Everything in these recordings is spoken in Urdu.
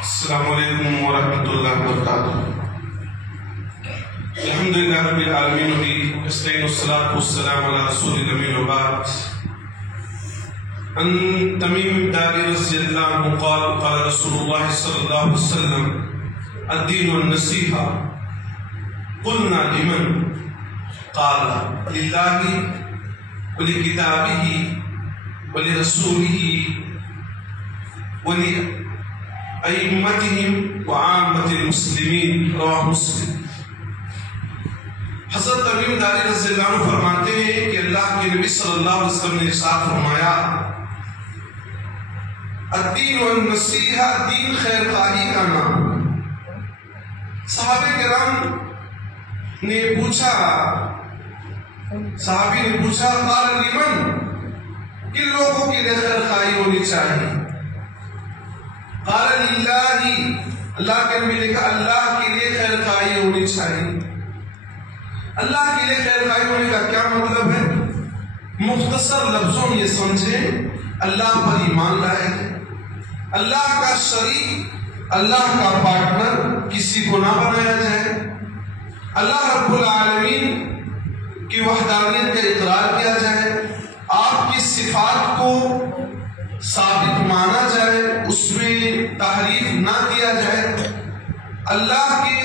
السلام علیکم ورحمۃ اللہ وبرکاتہ۔ الحمد للہ رب العالمین وبه والصلاة والسلام على رسول الامین وبعد۔ عن تمیم الداری رضی اللہ عنہ قال قال رسول اللہ صلی اللہ علیہ وسلم الدین النصیحہ قلنا لمن قال للہ ولکتابہ ولرسولہ ولأئمتهم وعامة المسلمین، رواہ مسلم۔ حضرت تمیم داری رضی اللہ عنہ فرماتے ہیں کہ اللہ کے نبی صلی اللہ علیہ وسلم نے ارشاد فرمایا الدین والنصیحہ، دین خیر خواہی کا نام۔ صحابہ کرام نے پوچھا، صحابی نے پوچھا قال لمن، کن لوگوں کے لیے خیر خواہی ہونی چاہیے؟ قال للہ، اللہ کے نبی نے کہا اللہ کے لیے خیر خواہی ہونی چاہیے۔ اللہ کے لیے خیر خواہی ہونے کا کیا مطلب ہے؟ مختصر لفظوں میں یہ سمجھیں، اللہ پر ایمان لائے، اللہ کا شریک، اللہ کا پارٹنر کسی کو نہ بنایا جائے، اللہ رب العالمین کی وحدانیت کا اقرار کیا جائے، آپ کی صفات کو ثابت مانا جائے، اس میں تحریف نہ کیا جائے، اللہ کے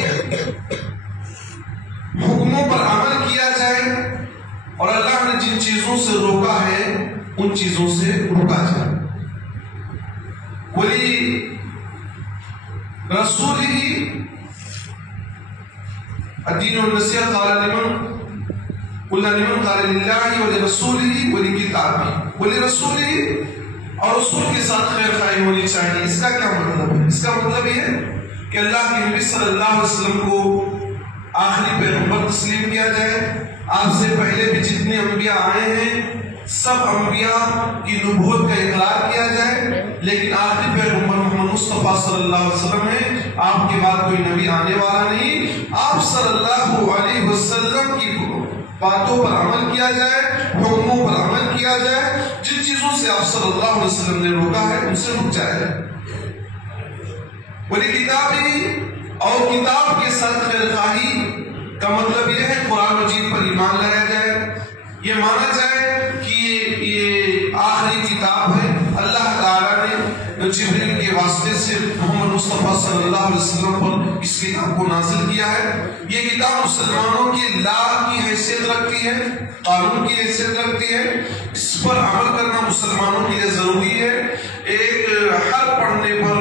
حکموں پر عمل کیا جائے، اور اللہ نے جن چیزوں سے روکا ہے ان چیزوں سے روکا جائے۔ ولی رسولہ الدین والنصیحہ قال لمن قلنا لمن قال للہ ولرسولہ ولکتابہ ولرسولہ، اور رسول کے ساتھ خیر خواہی ہونی چاہیے۔ اس کا کیا مطلب ہے؟ اس کا مطلب یہ ہے کہ اللہ کے نبی صلی اللہ علیہ وسلم کو آخری پیغمبر تسلیم کیا جائے، آپ سے پہلے بھی جتنے انبیاء آئے ہیں سب انبیاء کی نبوت کا اقرار کیا جائے، لیکن آخری پیغمبر محمد مصطفیٰ صلی اللہ علیہ وسلم ہے، آپ کے بعد کوئی نبی آنے والا نہیں۔ آپ صلی اللہ علیہ وسلم کی باتوں پر عمل کیا جائے، حکموں پر عمل کیا جائے، جن چیزوں سے آپ صلی اللہ علیہ وسلم نے روکا ہے ان سے رک جائے۔ ولی کتابی، اور کتاب کے ساتھ خیر خواہی کا مطلب یہ ہے قرآن مجید پر ایمان لایا جائے، یہ مانا جائے کہ یہ آخری کتاب ہے، اللہ تعالیٰ نے جبریل کے واسطے سے محمد مصطفیٰ صلی اللہ علیہ وسلم پر اس کتاب کو نازل کیا ہے۔ یہ کتاب مسلمانوں کی لا کی حیثیت رکھتی ہے، قانون کی حیثیت رکھتی ہے، اس پر عمل کرنا مسلمانوں کے لیے ضروری ہے۔ ایک حرف پڑھنے پر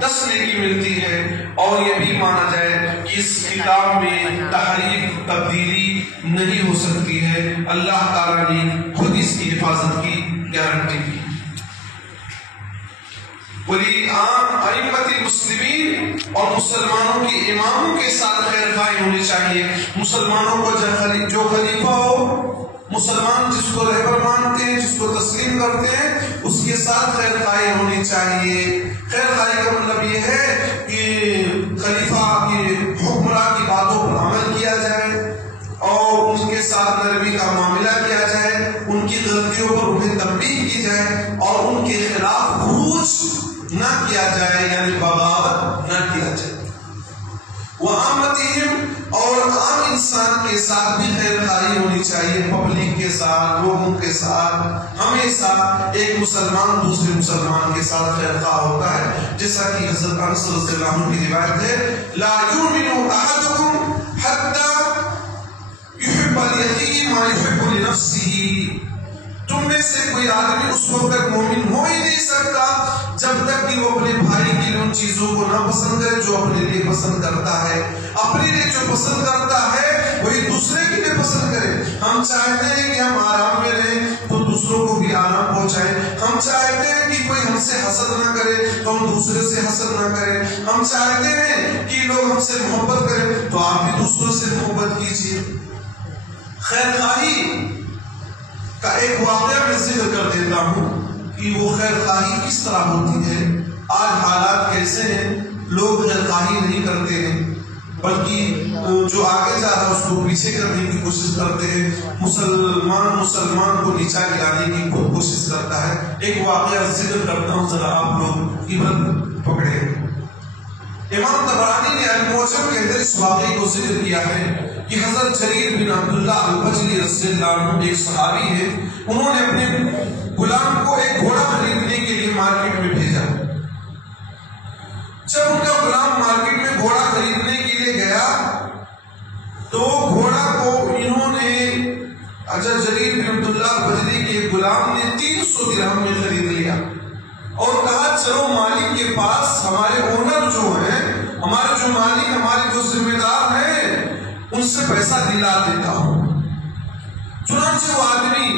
10 نیکی ملتی ہے، اور یہ بھی مانا جائے کہ اس کتاب میں تحریف تبدیلی نہیں ہو سکتی ہے، اللہ تعالیٰ نے خود اس کی حفاظت کی گارنٹی کی۔ ولی ائمۃ المسلمین، اور مسلمانوں کے اماموں کے ساتھ خیر خواہی ہونی چاہیے۔ مسلمانوں کو جو خلیفہ ہو، مسلمان جس کو رہبر مانتے ہیں، جس کو تسلیم کرتے ہیں، اس کے ساتھ خیر خواہی ہونی چاہیے۔ خیر خواہی کا مطلب یہ ہے کہ خلیفہ کے حکمراں کی باتوں پر عمل کیا جائے، اور ان کے ساتھ نرمی کا معاملہ کیا جائے، ان کی غلطیوں پر انہیں تنبیہ کی جائے، اور ان کے خلاف خروج نہ کیا جائے، یعنی بغاوت نہ کیا جائے۔ وعامتہم، اور عام انسان کے ساتھ بھی خیر خواہی ہونی چاہیے، پبلک کے ساتھ، لوگوں کے ساتھ ہمیشہ ایک مسلمان دوسرے مسلمان کے ساتھ خیر خواہ ہوتا ہے، جیسا کہ حضرت انس رضی اللہ عنہ کی روایت ہے لا یؤمن احدکم حتی یحب الیتیم ما یحب لنفسہ، تم میں سے کوئی آدمی اس وقت مومن ہو ہی نہیں سکتا جب تک کہ وہ اپنے بھائی کے لیے ان چیزوں کو نہ پسند کرے جو اپنے لیے پسند کرتا ہے۔ اپنے لیے جو پسند کرتا ہے وہی دوسرے کے لیے پسند کرے۔ ہم چاہتے ہیں کہ ہم آرام میں رہیں تو دوسروں کو بھی آرام پہنچائیں، ہم چاہتے ہیں کہ کوئی ہم سے حسد نہ کرے تو ہم دوسرے سے حسد نہ کریں، ہم چاہتے ہیں کہ لوگ ہم سے محبت کریں تو آپ بھی دوسروں سے محبت کیجیے۔ خیر خواہی کا ایک واقعہ میں ذکر کر دیتا ہوں کہ وہ خیر خواہی کس طرح ہوتی ہے۔ آج حالات کیسے ہیں، لوگ خیر خواہی نہیں کرتے ہیں، بلکہ جو آگے جا رہا ہے اس کو پیچھے کرنے کی کوشش کرتے ہیں، مسلمان کو نیچا گرانے کی کوشش کرتا ہے۔ ایک واقعہ ذکر کرتا ہوں، ذرا آپ لوگ عبرت پکڑے۔ امام طبرانی نے المعجم کے اندر اس واقعے کو ذکر کیا ہے کہ حضرت جریر بن عبداللہ البجلی رضی اللہ عنہ ایک صحابی ہے، انہوں نے اپنے غلام کو ایک گھوڑا خریدنے کے لیے مارکیٹ میں بھیجا۔ جب ان کا غلام مارکیٹ میں گھوڑا خریدنے کے لیے گیا تو گھوڑا کو انہوں نے حضرت جریر بن عبداللہ البجلی کے غلام نے 300 درہم میں خرید لیا اور کہا چلو مالک کے پاس ہمارے اونر جو ہیں، ہمارے جو مالک، ہمارے جو ذمہ دار ہیں، ان سے پیسہ دلا دیتا ہوں۔ چنانچہ وہ آدمی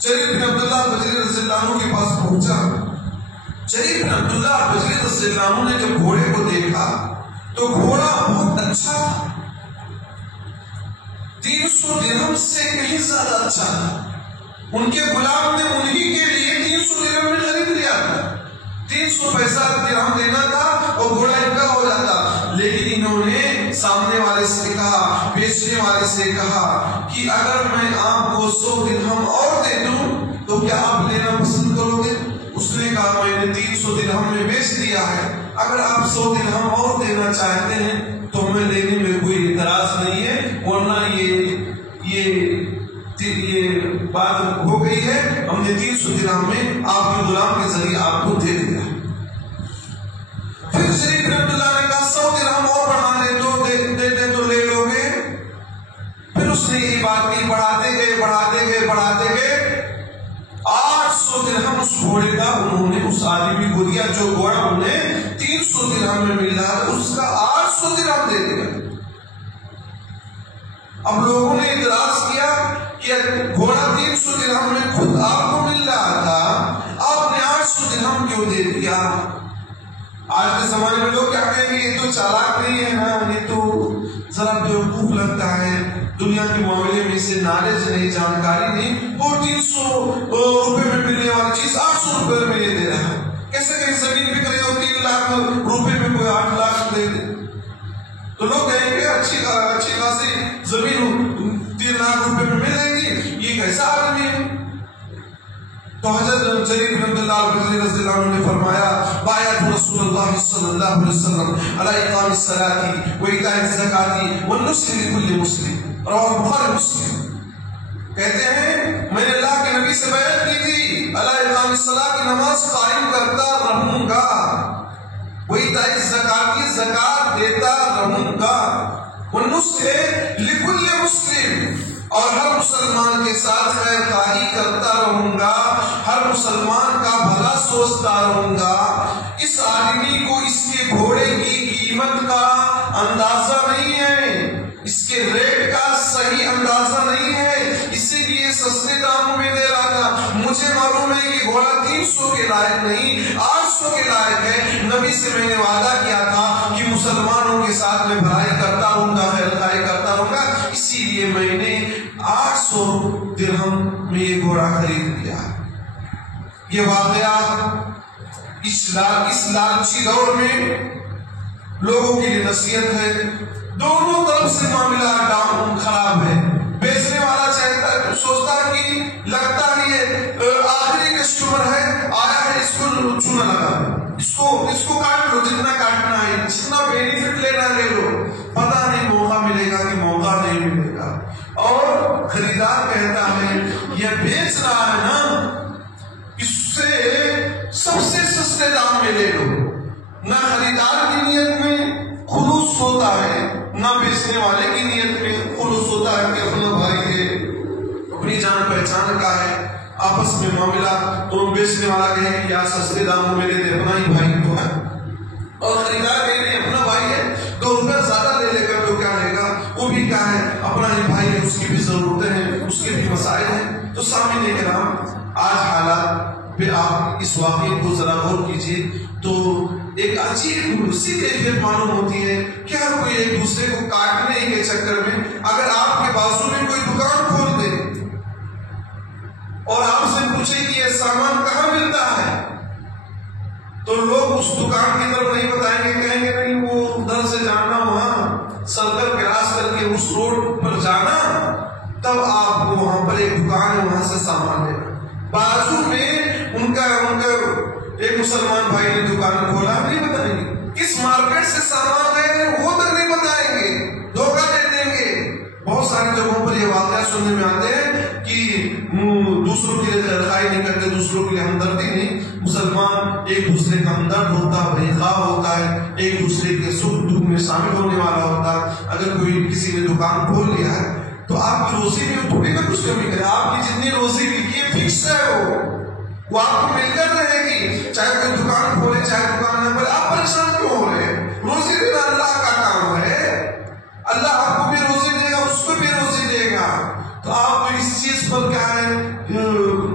جریر بن عبداللہ البجلی رضی اللہ عنہ کے پاس پہنچا۔ جریر بن عبداللہ البجلی رضی اللہ عنہ نے جب گھوڑے کو دیکھا تو گھوڑا بہت اچھا تھا، 300 درہم سے کہیں زیادہ اچھا تھا۔ ان کے غلام نے انہی کے لیے 300 درہم میں خرید لیا تھا، 300 پیسہ درہم دینا تھا اور گھوڑا ان کا ہو جاتا۔ لیکن انہوں نے سامنے والے سے کہا، بیچنے والے سے کہا کہ اگر میں آپ کو 100 درہم اور دے دوں تو کیا آپ لینا پسند کرو گے؟ اس نے کہا میں نے 300 درہم میں بیچ دیا ہے، اگر آپ 100 درہم اور دینا چاہتے ہیں تو ہمیں لینے میں کوئی اعتراض نہیں ہے، ورنہ یہ بات ہو گئی ہے، ہم نے 300 درہم میں آپ کے غلام کے ذریعے آپ کو دے دیا۔ پھر جریر بن عبداللہ نے کہا 100 درہم اور بڑھا دے تو لے لو گے؟ پھر اس نے یہ بات کی، بڑھاتے گئے 800 درہم اس گھوڑے کا انہوں نے اس آدمی کو دیا جو گھوڑا انہیں 300 درہم میں مل رہا تھا، اس کا 800 درہم دے دیا۔ اب لوگوں نے اعتراض کیا کہ گھوڑا 300 درہم میں خود آپ کو مل رہا تھا، آپ نے 800 درہم کیوں دے دیا؟ آج کے زمانے میں لوگ کیا کہیں گے، یہ تو چالاک نہیں ہے نا، یہ تو ذرا بیوقوف لگتا ہے، دنیا کے معاملے میں اسے نالج نہیں، جانکاری نہیں، وہ 300 روپے میں ملنے والی چیز 800 روپے میں یہ دے رہا ہے۔ کیسے کہیں زمین بک رہی ہو 3 لاکھ روپے میں کوئی 8 لاکھ دے دے؟ تو لوگ کہیں گے اچھی خاصی زمین 3 لاکھ روپے میں ملے گی، یہ کیسا آدمی ہے؟ تو حضرت جریر بن عبداللہ البجلی رضی اللہ عنہ نے فرمایا بایعت رسول اللہ صلی اللہ علیہ وسلم علی اقام الصلاۃ و ایتاء الزکاۃ والنصح لكل مسلم، رواه بخاری مسلم۔ کہتے ہیں میں نے اللہ کے نبی سے بیعت کی تھی علی اقام الصلاۃ کی نماز قائم کرتا رہوں گا، و ایتاء الزکاۃ زکات دیتا رہوں گا، والنصح لكل مسلم اور ہر مسلمان کے ساتھ خیر خواہی کرتا رہوں گا، ہر مسلمان کا بھلا سوچتا رہوں گا۔ اس آدمی کو اس کے گھوڑے کی قیمت کا اندازہ نہیں ہے، اس کے ریٹ کا صحیح اندازہ نہیں ہے، اسی لیے سستے داموں میں دے رہا تھا۔ مجھے معلوم ہے کہ گھوڑا 300 کے لائق نہیں، 800 کے لائق ہے۔ نبی سے میں نے وعدہ کیا تھا کہ مسلمانوں کے ساتھ میں بھلائی کرتا رہوں گا، خیر خواہی کرتا رہوں گا، اسی لیے میں نے 800 درہم میں یہ گھوڑا خرید لیا۔ یہ واقعہ اس لالچی دور میں لوگوں کے لیے نصیحت ہے۔ دونوں طرف سے معاملہ ڈاؤن خراب ہے۔ بیچنے والا چاہتا سوچتا کہ لگتا ہے آخری کسٹمر ہے، آیا ہے، اس کو چونا لگا، اس کو کاٹ لو، جتنا کاٹنا ہے، جتنا بینیفٹ لینا لے لو، پتہ نہیں موقع ملے گا کہ موقع نہیں ملے گا۔ اور خریدار کہتا ہے یہ بیچ رہا ہے نا، اس سے سب سے سستے دام میں لے لو۔ نہ خریدار کی نیت میں خلوص ہوتا ہے، نہ بیچنے والے کی نیت میں خلوص ہوتا ہے کہ اپنا بھائی ہے، اپنی جان پہچان کا ہے، آپس میں معاملہ، تو بیچنے والا کہے کہ یار سستے داموں میں لے دے، اپنا ہی بھائی تو ہے، اور خریدار کہے نہیں اپنا بھائی ہے، 2 روپے زیادہ لے لے گا تو کیا لے گا، وہ بھی کیا ہے اپنا ہی بھائی ہے، اس کی بھی ضرورتیں ہیں، اس کے بھی مسائل ہیں۔ تو سامنے کرام آج حالات پہ آپ اس واقعے کو ذرا غور کیجیے تو ایک عجیب سی کیفیت معلوم ہوتی ہے کہ ہر کوئی ایک دوسرے کو کاٹنے کے چکر میں، اگر آپ کے بازو میں کوئی دکان کھول دے اور آپ سے پوچھے کہ یہ سامان کہاں ملتا ہے تو لوگ اس دکان کی طرف نہیں بتائیں گے، کہیں گے نہیں وہ ادھر سے جانا، وہاں سرکل کراس کر کے اس روڈ پر جانا، تب آپ کو وہاں پر ایک دکان ہے وہاں سے سامان لینا۔ بازو میں ان کا ایک مسلمان بھائی نے دکان کھولا، نہیں بتائیں گے کس مارکیٹ سے سننے میں آتے ہیں کہ دوسروں کے لیے خیرخواہی نہیں کرتے، دوسروں کے لیے ہمدردی نہیں. مسلمان ایک دوسرے کا ہمدرد ہوتا ہے، بھائی خواہ ہوتا ہے، ایک دوسرے کے سکھ دکھ میں شامل ہونے والا ہوتا ہے. اگر کوئی کسی نے دکان کھول لیا ہے تو آپ کی روزی میں تھوڑی نہ کچھ کمی کرے. آپ کی جتنی روزی لکھی ہے فکس ہے، وہ آپ کو مل کر رہے گی. چاہے کوئی دکان کھولے چاہے دکان نہ کھولے، آپ پریشان کیوں ہو رہے ہیں؟ روزی دینا اللہ کا کام ہے. اللہ آپ کو بھی روزی دے گا، اس کو بھی روزی دے گا. تو آپ اس چیز پر کیا ہے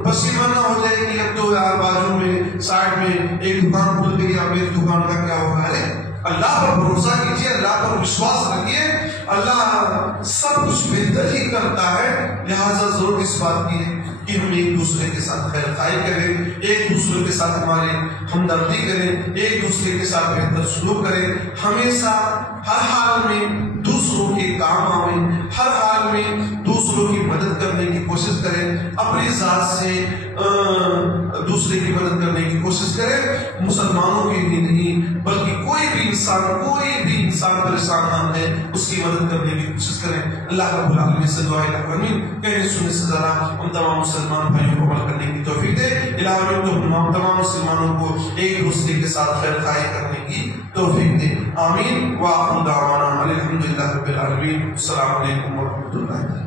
پسیمہ نہ ہو جائے کہ اب تو یار بازو میں سائڈ میں ایک دکان کھل گئی، اب میری دکان کا کیا ہوگا. اللہ پر بھروسہ کیجیے، اللہ پر وشواس رکھیے. اللہ سب کچھ بہتر ہی کرتا ہے. لہٰذا ضرور اس بات کی کہ ہم ایک دوسرے کے ساتھ خیر خواہی کریں، ایک دوسرے کے ساتھ ہمارے ہمدردی کریں، ایک دوسرے کے ساتھ بہتر سلوک کریں. ہمیشہ ہر حال میں دوسروں کے کام آئیں، ہر حال میں دوسروں کی مدد کرنے کی کوشش کریں. اپنی ذات سے دوسرے کی مدد کرنے کی کوشش کریں. مسلمانوں کی بھی نہیں بلکہ کوئی بھی انسان پریشان نہ ہے، اس کی مدد کرنے کی کوشش کریں. اللہ رب العالمین سے دعا ہے کہنے سننے سے ذرا ہم تمام مسلمان بھائیوں کو عمل کرنے کی توفیق دے. الہی تو ہم تمام مسلمانوں کو ایک دوسرے کے ساتھ خیر خواہی کرنے کی توفیق دے. آمین. وآخر دعوانا الحمدللہ رب العالمین. السلام علیکم ورحمۃ اللہ.